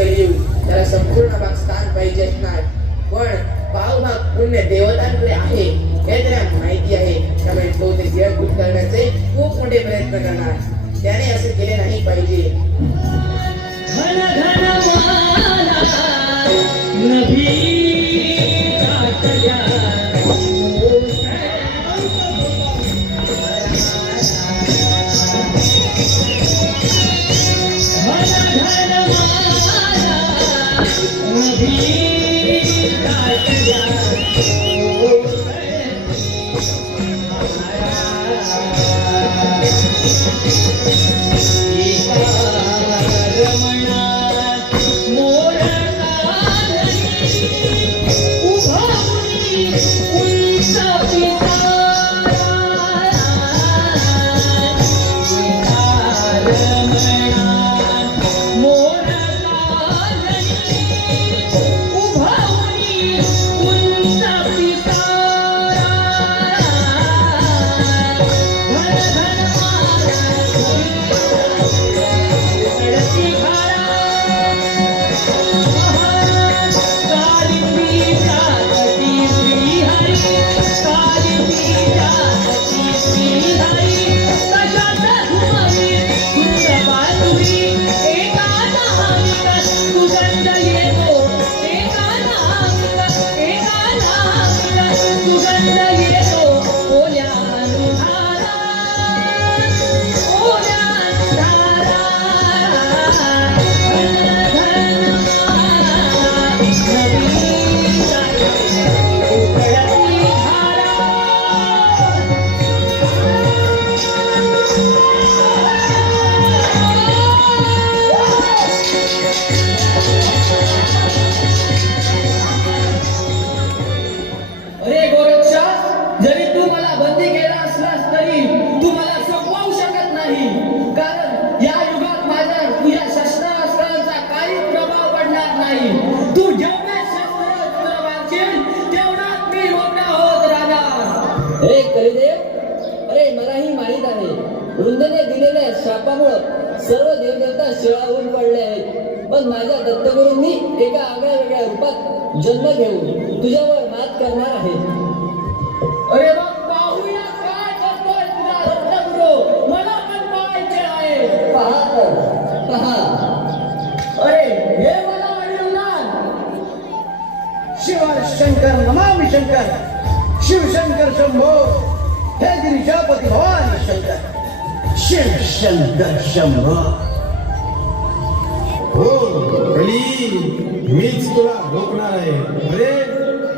कलियुग त्याला संपूर्ण भाग स्थान पाहिजे असणार, पण भाग पुण्य देवतांकडे आहे हे त्याला माहिती आहे. त्यामुळे तो ते जग करण्याचे खूप मोठे प्रयत्न करणार. त्याने असे केले नाही पाहिजे. वृंदने दिलेल्या शापामुळे सर्व देवदेवता शिळावून पडले आहेत, पण माझ्या दत्तगुरूंनी एका आगळ्या वेगळ्या रूपात जन्म घेऊन तुझ्यावर मात करणार आहे. अरे मग पाहूया काय करतोय तुझा दत्तगुरू. मला पण पाहायचे आहे. पहा तर पहा. अरे हे मला वडिलांना शिव शंकर नमामि शंकर, शिवशंकर शंभो, हे गिरिजापती भवानी शंकर, शिव शंकर शंभो. हो कली, मीच तुला रोखणार आहे. अरे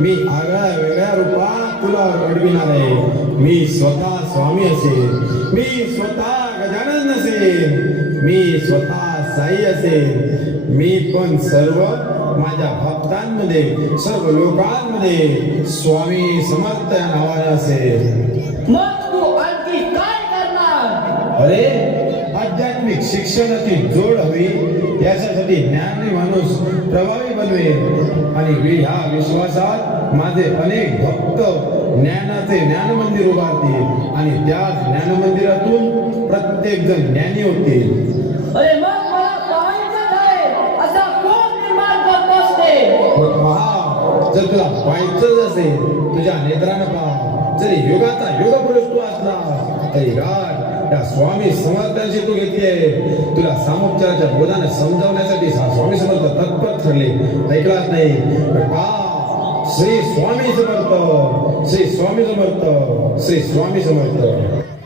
मी आगळ्या वेगळ्या रूपात तुला अडविणार आहे. मी स्वतः स्वामी असेल, मी स्वतः गजानन असेल, मी स्वतः साई असेल. मी पण सर्व माझ्या भक्तांमध्ये, सर्व लोकांमध्ये स्वामी समर्थ नावाने असेल. मग तू आणखी काय करणार? अरे आध्यात्मिक शिक्षणाची जोड हवी, याच्यासाठी ज्ञानी माणूस प्रभावी बनवेल. आणि ह्या विश्वासात माझे अनेक भक्त ज्ञानाचे ज्ञानमंदिर उभारतील आणि त्या ज्ञानमंदिरातून प्रत्येक जण ज्ञानी होतील. अरे मग मला पाहायचं आहे, असा कोण निर्माण करत असते? पहा, जर तुला पाहायचं असेल तुझ्या नेत्रानं पहा. जरी युगाचा योग पुरुष तू असला तरी गाठ त्या स्वामी समर्थांशी तू घेतलीये. तुला सामोपचाराच्या बोधाने समजावण्यासाठी स्वामी समर्थ तत्पर ठरले. ऐकलाच नाही? पहा, श्री स्वामी समर्थ, श्री स्वामी समर्थ, श्री स्वामी समर्थ.